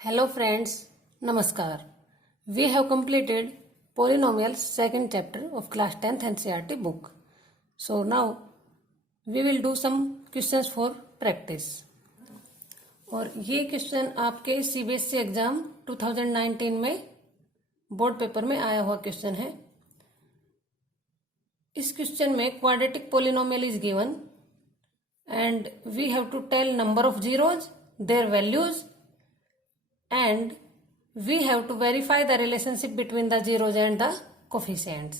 Hello friends, Namaskar. We have completed Polynomials second chapter of class 10th NCERT book. So now we will do some questions for practice. और ये question आपके CBSE exam 2019 में board paper में आया हुआ question है. इस question में quadratic polynomial is given and we have to tell number of zeros, their values, and we have to verify the relationship between the zeros and the coefficients.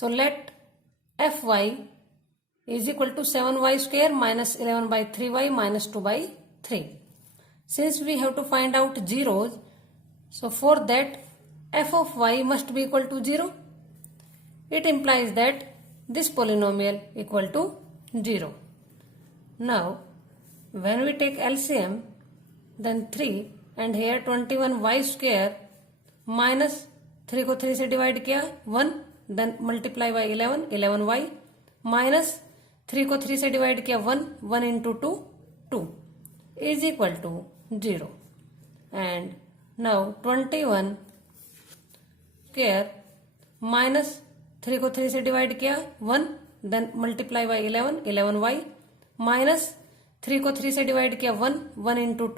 So let fy is equal to 7y square minus 11 by 3y minus 2 by 3. Since we have to find out zeros, so for that f of y must be equal to 0. It implies that this polynomial equal to 0. Now when we take LCM, then 3 and here 21y square minus 3 को 3 से divide किया 1, then multiply by 11y minus 3 को 3 से divide किया 1 into 2 is equal to 0. And now 21 square minus 3 को 3 से divide किया 1, then multiply by 11y minus 3 को 3 से डिवाइड किया 1 into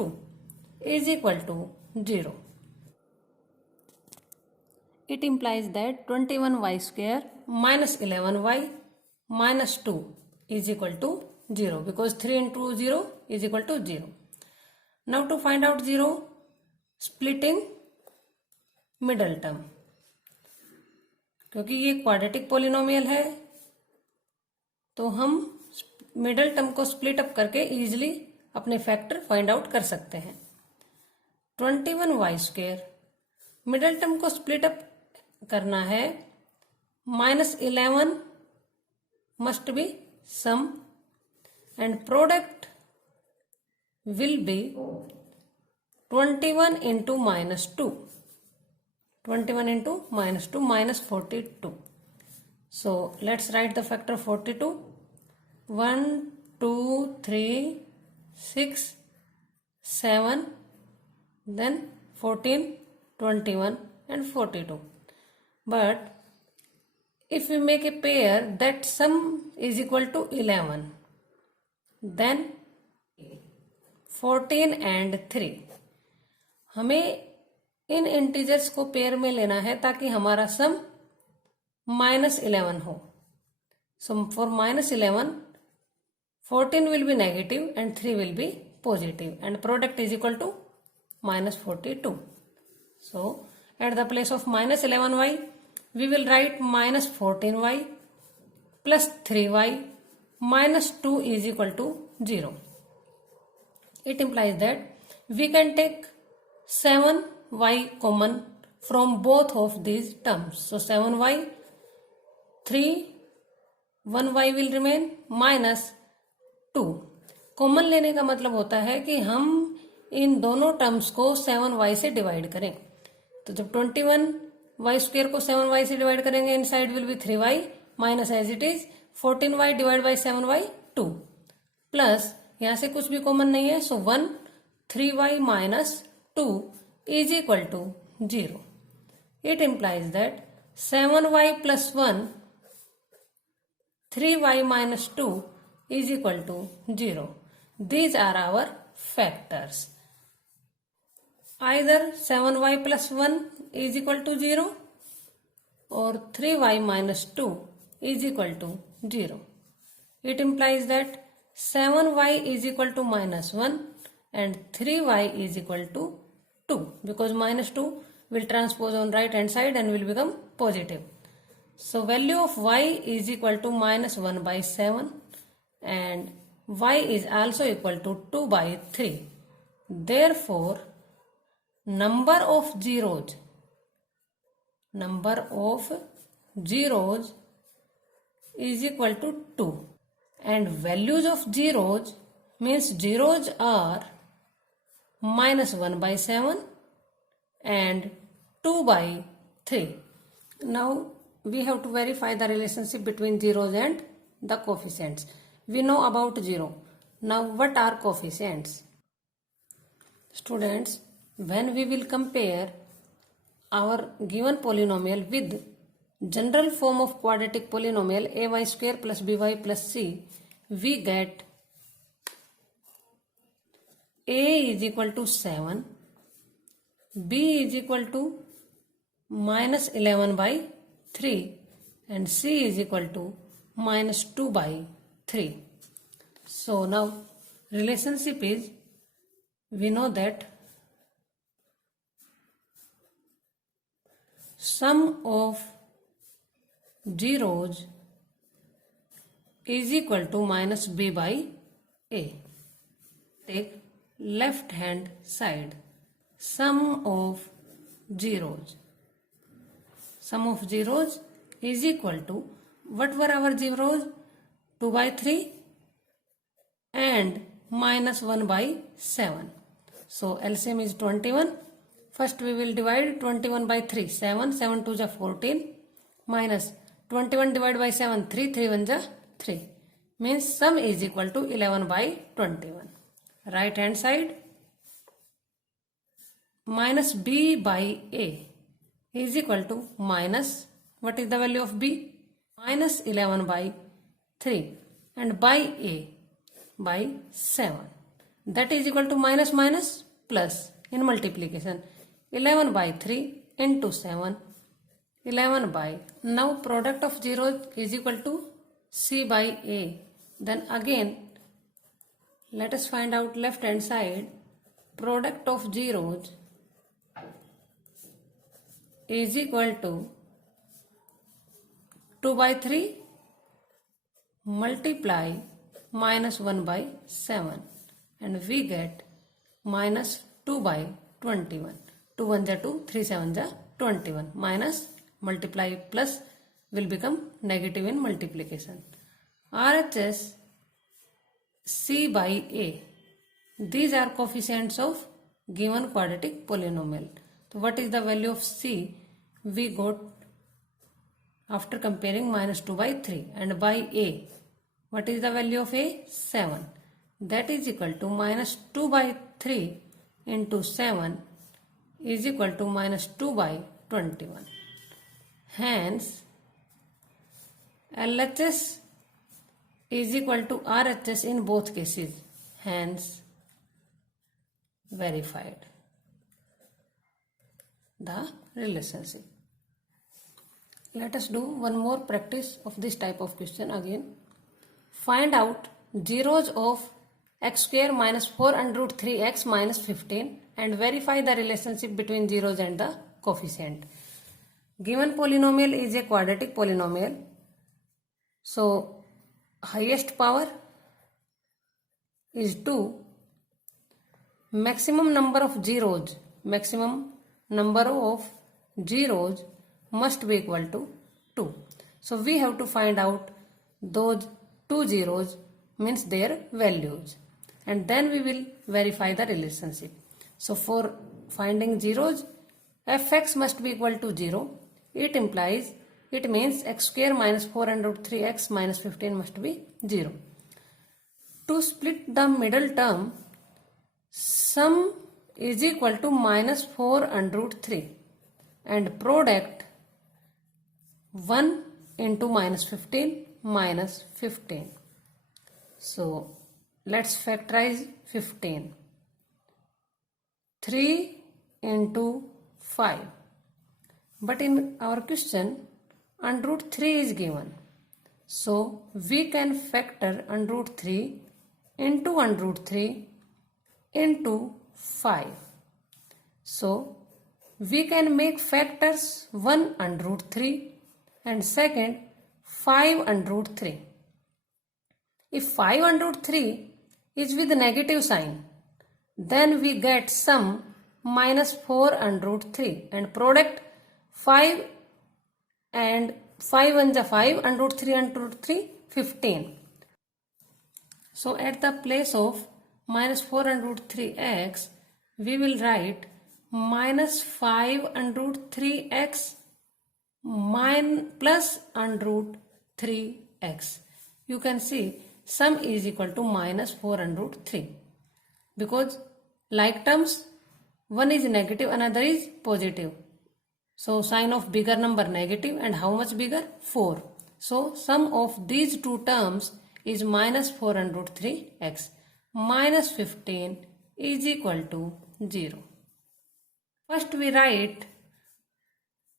2 is equal to 0. It implies that 21y square minus 11y minus 2 is equal to 0 because 3 into 0 is equal to 0. Now to find out 0, splitting middle term. क्योंकि ये quadratic polynomial है तो हम middle term को split up करके easily अपने factor find out कर सकते हैं. 21y स्क्वेयर मिडल टर्म को स्प्लिट अप करना है. Minus 11 must be sum and product will be 21 into minus 2 minus 42. So let's write the factor 42. 1 2 3 6 7 then 14, 21 and 42. But if we make a pair that sum is equal to 11, then 14 and 3. हमें इन integers को pair में लेना है ताकि हमारा सम -11 हो. So for -11, 14 will be negative and 3 will be positive and product is equal to minus 42. So at the place of minus 11y we will write minus 14y plus 3y minus 2 is equal to 0. It implies that we can take 7y common from both of these terms. So 7y, 3, 1y will remain minus 2. Common लेने का मतलब होता है कि हम इन दोनों terms को 7y से डिवाइड करें. तो जब 21y स्क्वेयर को 7y से डिवाइड करेंगे inside will be 3y minus as it is 14y divide by 7y 2 plus यहां से कुछ भी कॉमन नहीं है. So 1 3y minus 2 is equal to 0. It implies that 7y plus 1 3y minus 2 is equal to 0. These are our factors. Either 7y plus 1 is equal to 0 or 3y minus 2 is equal to 0. It implies that 7y is equal to minus 1 and 3y is equal to 2 because minus 2 will transpose on right hand side and will become positive. So value of y is equal to minus 1 by 7 and y is also equal to 2 by 3. Therefore number of zeros is equal to 2 and values of zeros means zeros are minus 1 by 7 and 2 by 3. Now we have to verify the relationship between zeros and the coefficients. We know about 0. Now what are coefficients? Students, when we will compare our given polynomial with general form of quadratic polynomial ay square plus by plus c, we get a is equal to 7, b is equal to minus 11 by 3 and c is equal to minus 2 by 3. So now relationship is, we know that sum of zeros is equal to minus b by a. Take left hand side, sum of zeros. Sum of zeros is equal to, what were our zeros? 2 by 3 and minus 1 by 7. So LCM is 21. First we will divide 21 by 3. 7, 7 2 is 14 minus 21 divided by 7, 3, 3 1 is 3. Means sum is equal to 11 by 21. Right hand side, minus b by a is equal to minus, what is the value of b? Minus 11 by 3 and by a by 7. That is equal to minus minus plus in multiplication. 11 by 3 into 7, 11 by, now product of zeros is equal to c by a. Then again let us find out left hand side, product of zeros is equal to 2 by 3 multiply minus 1 by 7 and we get minus 2 by 21. 2 1 is 2, 3 7 is 21. Minus multiply plus will become negative in multiplication. RHS c by a. These are coefficients of given quadratic polynomial. So what is the value of c? We got after comparing minus 2 by 3 and by a. What is the value of a? 7. That is equal to minus 2 by 3 into 7 is equal to minus 2 by 21. Hence, LHS is equal to RHS in both cases. Hence, verified the relationship. Let us do one more practice of this type of question again. Find out zeros of x square minus 4 under root 3x minus 15 and verify the relationship between zeros and the coefficient. Given polynomial is a quadratic polynomial. So highest power is 2. Maximum number of zeros must be equal to 2. So we have to find out those two zeros, means their values, and then we will verify the relationship. So for finding zeros, fx must be equal to 0. It means x square minus 4 under root 3x minus 15 must be 0. To split the middle term, sum is equal to minus 4 under root 3 and product 1 into minus 15 minus 15. So let's factorize 15. 3 into 5. But in our question, under root 3 is given. So we can factor under root 3 into under root 3 into 5. So we can make factors 1 under root 3 and second 5 under root 3. If 5 under root 3 is with negative sign, then we get sum minus 4 under root 3 and product 5 and 5 1 is 5 under root 3 under root 3 15. So at the place of minus 4 under root 3x, we will write minus 5 under root 3x plus under root 3x. You can see sum is equal to minus 4 under root 3 because like terms, one is negative, another is positive. So sign of bigger number negative, and how much bigger? 4. So sum of these two terms is minus 4 and root 3x. Minus 15 is equal to 0. First we write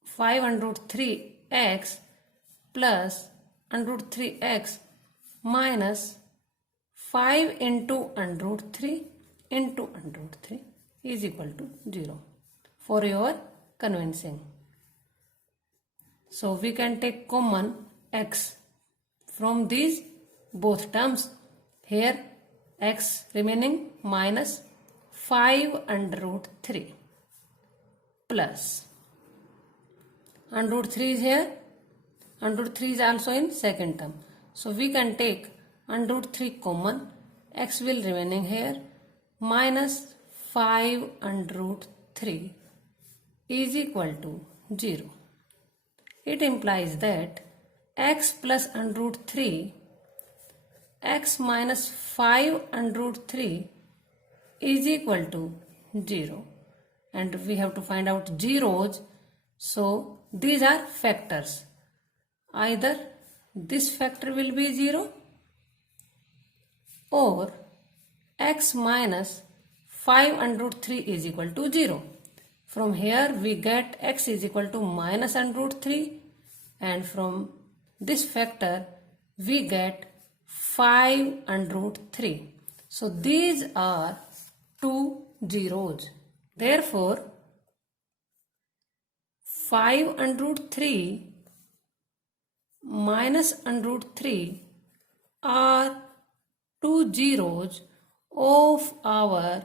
5 and root 3x plus under root 3x minus 5 into under root 3 into under root 3 is equal to 0 for your convincing. So we can take common x from these both terms. Here x remaining minus 5 under root 3 plus under root 3 is here. Under root 3 is also in second term. So we can take under root 3 common. X will remaining here minus 5 under root 3 is equal to 0. It implies that x plus under root 3, x minus 5 under root 3 is equal to 0. And we have to find out zeros. So these are factors. Either this factor will be 0 or x minus 5 under root 3 is equal to 0. From here we get x is equal to minus under root 3, and from this factor we get 5 under root 3. So these are two zeros. Therefore 5 under root 3 minus under root 3 are two zeros of our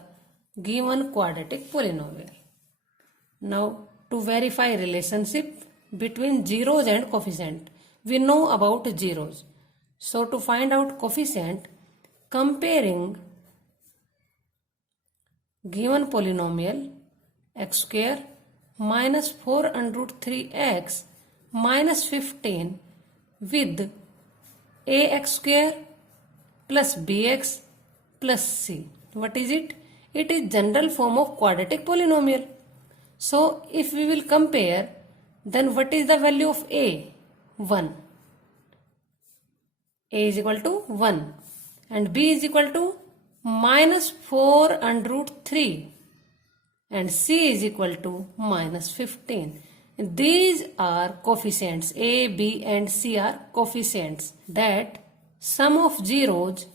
given quadratic polynomial. Now to verify relationship between zeros and coefficient, we know about zeros. So to find out coefficient, comparing given polynomial x square minus 4 under root 3x minus 15 with ax square plus bx plus c. What is it? It is general form of quadratic polynomial. So if we will compare, then what is the value of a? 1. A is equal to 1 and b is equal to minus 4 under root 3 and c is equal to minus 15. These are coefficients. A, B and C are coefficients. That sum of zeros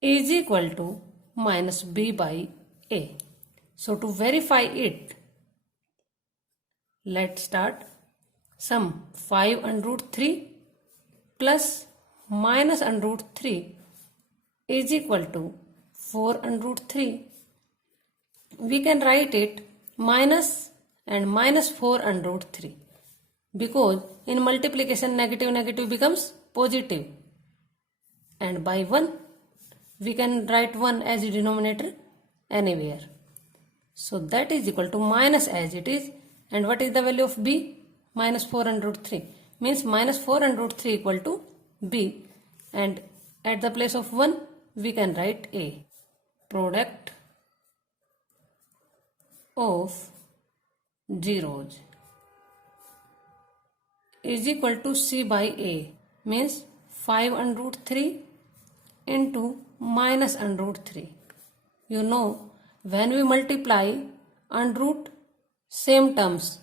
is equal to minus B by A. So to verify it, let's start. Sum 5 under root 3 plus minus under root 3 is equal to 4 under root 3. We can write it minus and minus 4 under root 3 because in multiplication negative becomes positive, and by 1 we can write 1 as a denominator anywhere. So that is equal to minus as it is, and what is the value of b? Minus 4 under root 3 means minus 4 under root 3 equal to b, and at the place of 1 we can write a. Product of zeros is equal to c by a, means 5 under root 3 into minus under root 3. You know, when we multiply under root same terms,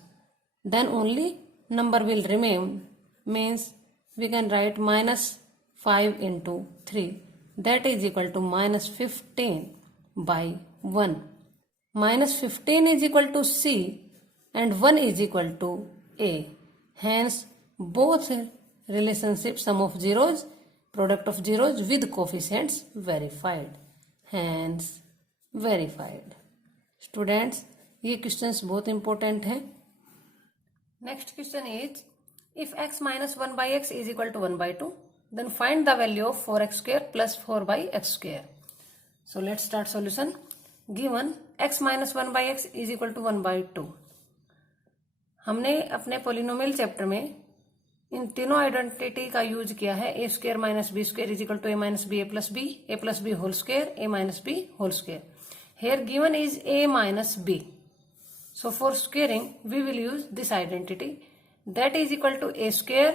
then only number will remain, means we can write minus 5 into 3, that is equal to minus 15 by 1. Minus 15 is equal to c and 1 is equal to a. Hence both relationship sum of zeros, product of zeros with coefficients verified. Hence verified. Students, ये questions बहुत important हैं. Next question is if x minus 1 by x is equal to 1 by 2, then find the value of 4x square plus 4 by x square. So let's start solution. Given x minus 1 by x is equal to 1 by 2. हमने अपने polynomial chapter में इन तीनों identity का use किया है, A square minus B square is equal to A minus B A plus B whole square A minus B whole square. Here given is a minus b. So for squaring we will use this identity, that is equal to a square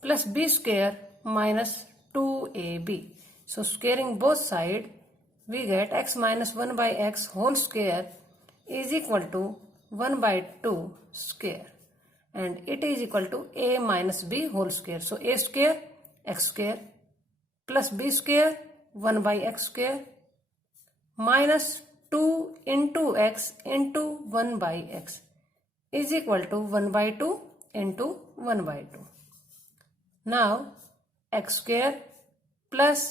plus b square minus 2ab. So squaring both sides we get x minus 1 by x whole square is equal to 1 by 2 square, and it is equal to a minus b whole square. So a square x square plus b square 1 by x square minus 2 into x into 1 by x is equal to 1 by 2 into 1 by 2. Now x square plus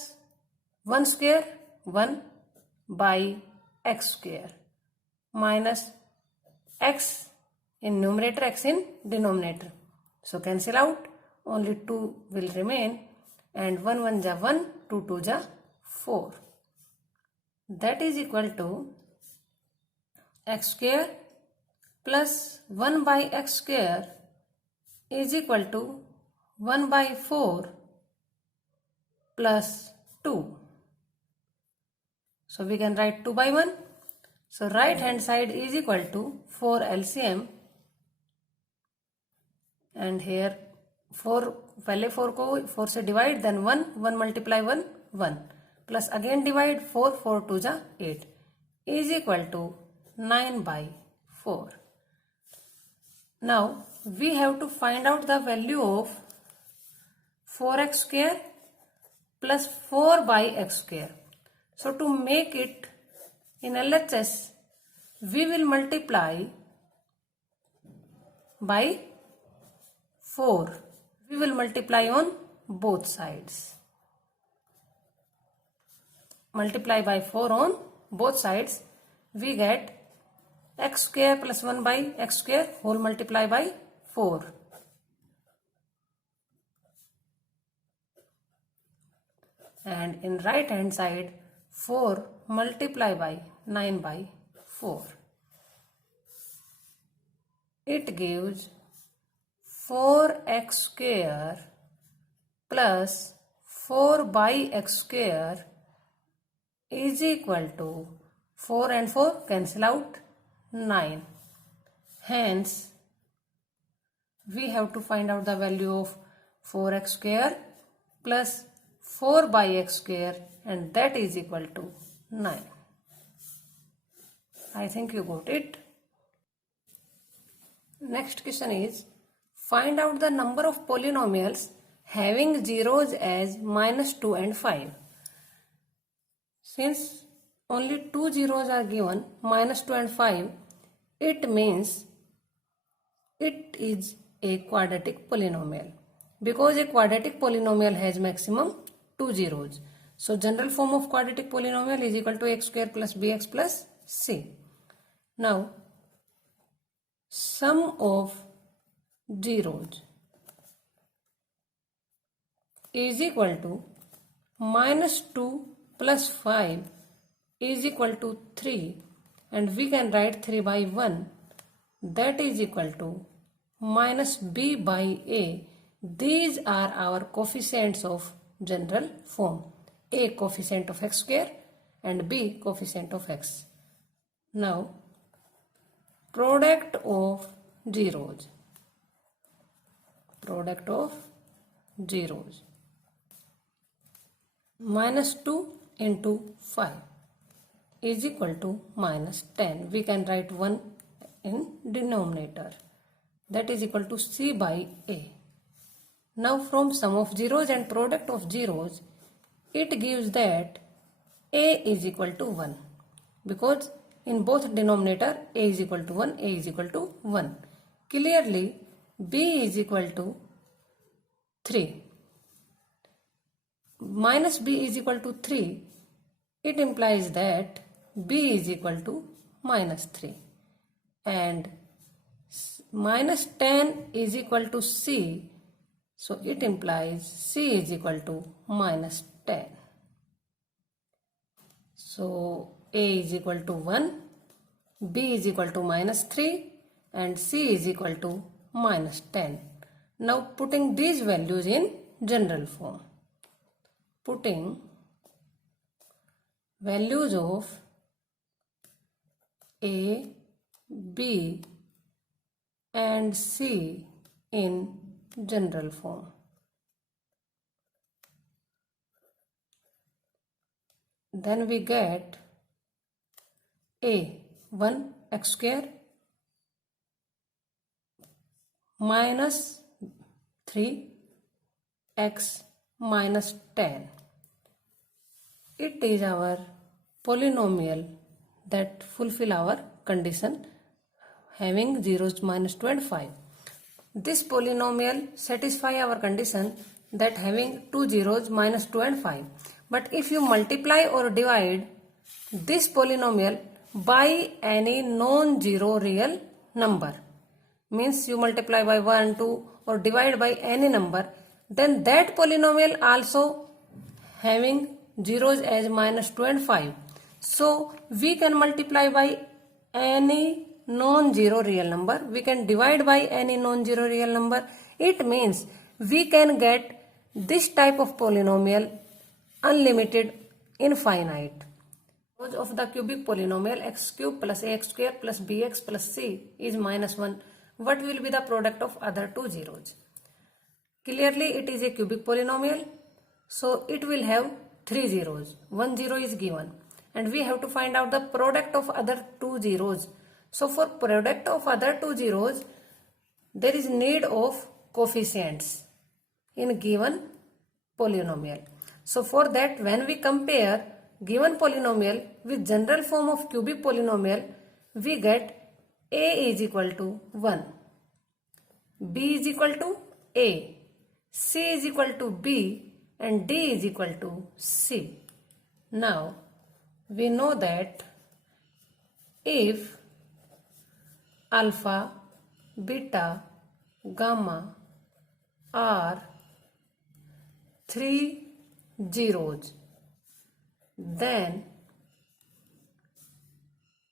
1 square 1 by x square minus x in numerator, x in denominator. So cancel out, only 2 will remain, and 1 1 ja 1, 2 2 ja 4. That is equal to x square plus 1 by x square is equal to 1 by 4 plus 2. So we can write 2 by 1. So right hand side is equal to 4 LCM, and here 4 पहले 4 को 4 से divide, then 1 1 multiply 1 1 plus again divide 4 4 2 ja 8 is equal to 9 by 4. Now we have to find out the value of 4x square plus 4 by x square. So to make it in LHS we will multiply by 4. We will multiply on both sides. Multiply by 4 on both sides, we get x square plus 1 by x square whole multiply by 4. And in right hand side 4 multiply by 9 by 4. It gives 4x square plus 4 by x square is equal to 4 and 4 cancel out, 9. Hence we have to find out the value of 4x square plus 4 by x square, and that is equal to 9. I think you got it. Next question is, find out the number of polynomials having zeros as minus 2 and 5. Since only 2 zeros are given, minus 2 and 5, it means it is a quadratic polynomial, because a quadratic polynomial has maximum 2 zeros. So general form of quadratic polynomial is equal to x square plus bx plus c. Now sum of zeros is equal to minus 2 plus 5 is equal to 3, and we can write 3 by 1, that is equal to minus b by a. These are our coefficients of general form, a coefficient of x square and b coefficient of x. Now product of zeros, minus 2 into 5 is equal to minus 10. We can write 1 in denominator, that is equal to c by a. Now from sum of zeros and product of zeros, it gives that a is equal to 1, because in both denominator a is equal to 1, a is equal to 1. Clearly b is equal to 3. Minus b is equal to 3, it implies that b is equal to minus 3, and minus 10 is equal to c, so it implies c is equal to minus 10. So a is equal to 1, b is equal to minus 3, and c is equal to minus 10. Now putting these values in general form. Putting values of A, B and C in general form. Then we get A 1x square minus 3x minus 10. It is our polynomial that fulfill our condition having zeros minus 2 and 5. This polynomial satisfy our condition that having 2 zeros minus 2 and 5. But if you multiply or divide this polynomial by any non-zero real number, means you multiply by 1, 2 or divide by any number, then that polynomial also having zeros as minus 2 and 5. So we can multiply by any non-zero real number, we can divide by any non-zero real number. It means we can get this type of polynomial unlimited, infinite. Root of the cubic polynomial x cube plus ax square plus bx plus c is minus 1. What will be the product of other two zeros? Clearly it is a cubic polynomial, so it will have 3 zeros. 1 zero is given and we have to find out the product of other two zeros. So for product of other two zeros, there is need of coefficients in given polynomial. So for that, when we compare given polynomial with general form of cubic polynomial, we get A is equal to 1, B is equal to A, C is equal to B and D is equal to C. Now we know that if alpha, beta, gamma are 3 zeros, then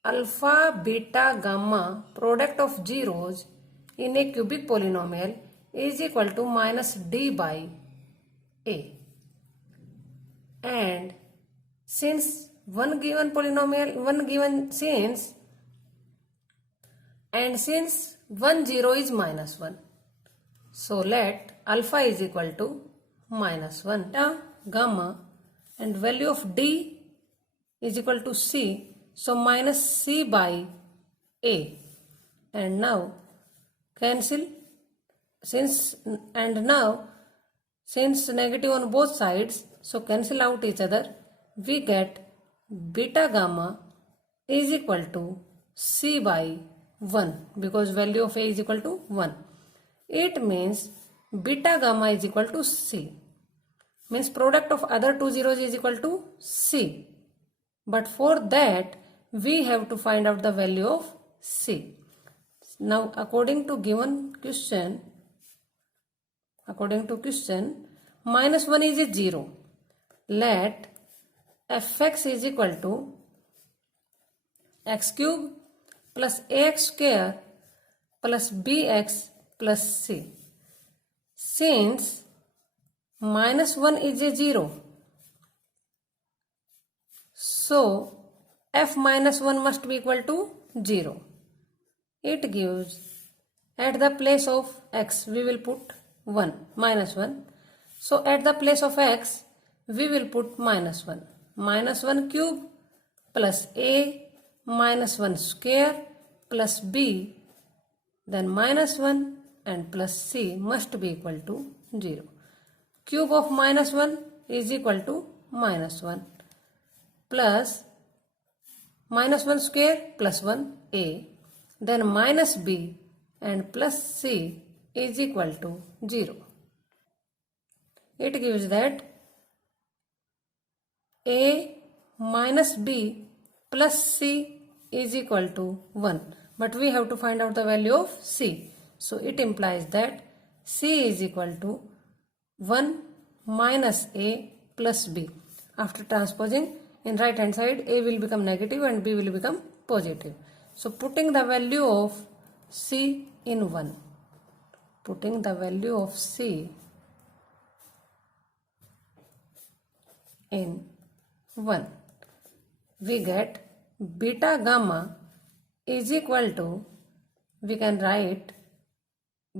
alpha, beta, gamma product of zeros in a cubic polynomial is equal to minus d by a. And since one given since 1 0 is minus 1, so let alpha is equal to minus 1, beta, gamma and value of d is equal to c, so minus c by a. And now cancel since negative on both sides, so cancel out each other. We get beta gamma is equal to c by 1 because value of a is equal to 1. It means beta gamma is equal to c, means product of other two zeros is equal to c. But for that we have to find out the value of c. Now according to question, minus 1 is a 0. Let fx is equal to x cube plus ax square plus bx plus c. Since minus 1 is a 0, so f minus 1 must be equal to 0. It gives, at the place of x we will put 1, minus 1. So at the place of x we will put minus 1. Minus 1 cube plus a minus 1 square plus b, then minus 1 and plus c must be equal to 0. Cube of minus 1 is equal to minus 1 plus minus 1 square plus 1a, then minus b and plus c is equal to 0. It gives that a minus b plus c is equal to 1, but we have to find out the value of c. So it implies that c is equal to 1 minus a plus b. After transposing in right hand side, a will become negative and b will become positive. So putting the value of c in 1, putting the value of C in 1, we get beta gamma is equal to, we can write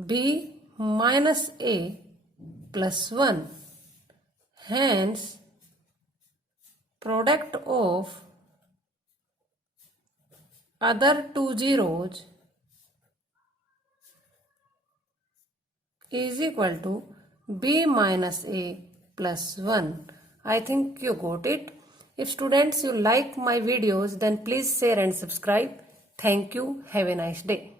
B minus A plus 1. Hence, product of other two zeros is equal to B minus A plus 1. I think you got it. If students you like my videos, then please share and subscribe. Thank you. Have a nice day.